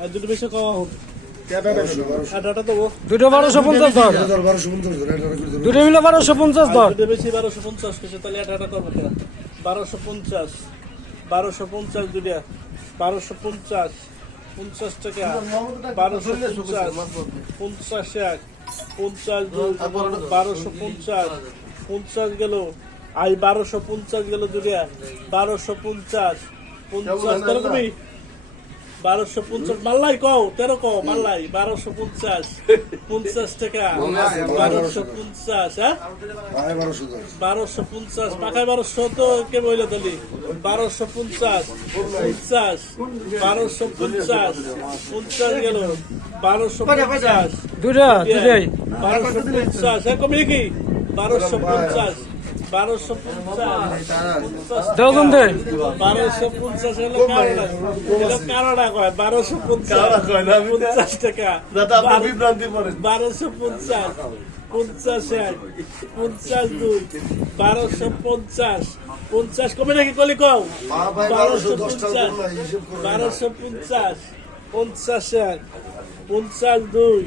আর দুটো বেশি কম আটাটা দেবো দুটো 1250 ধর, দুটো মিলে 1250 ধর। দুটো বেশি 1250 কিছু তাহলে আটাটা করবো কেন 1250 1250 দুটা 1250 50 টাকা 1250 50 এক 50 দুই 1250 50 গেল আই 1250 গেল দুটা 1250 50 তেরকমই 1250 মাল্লাই কও তেরো কও মাল্লাই 1250 50 টাকা 1250 হ্যাঁ 1250 পাকায় 1200 তো কে বইলে তালি 1250 50 1250 50 গেল 1250 দুটাই 1250 কমে কি 1250 1250 দশজন দে 1250 হলো কারণা কয় 1250 টাকা 1250 50 এক 50 দুই 1250 50 কমে নাকি কলি কও 1250 1250 50 এক 50 দুই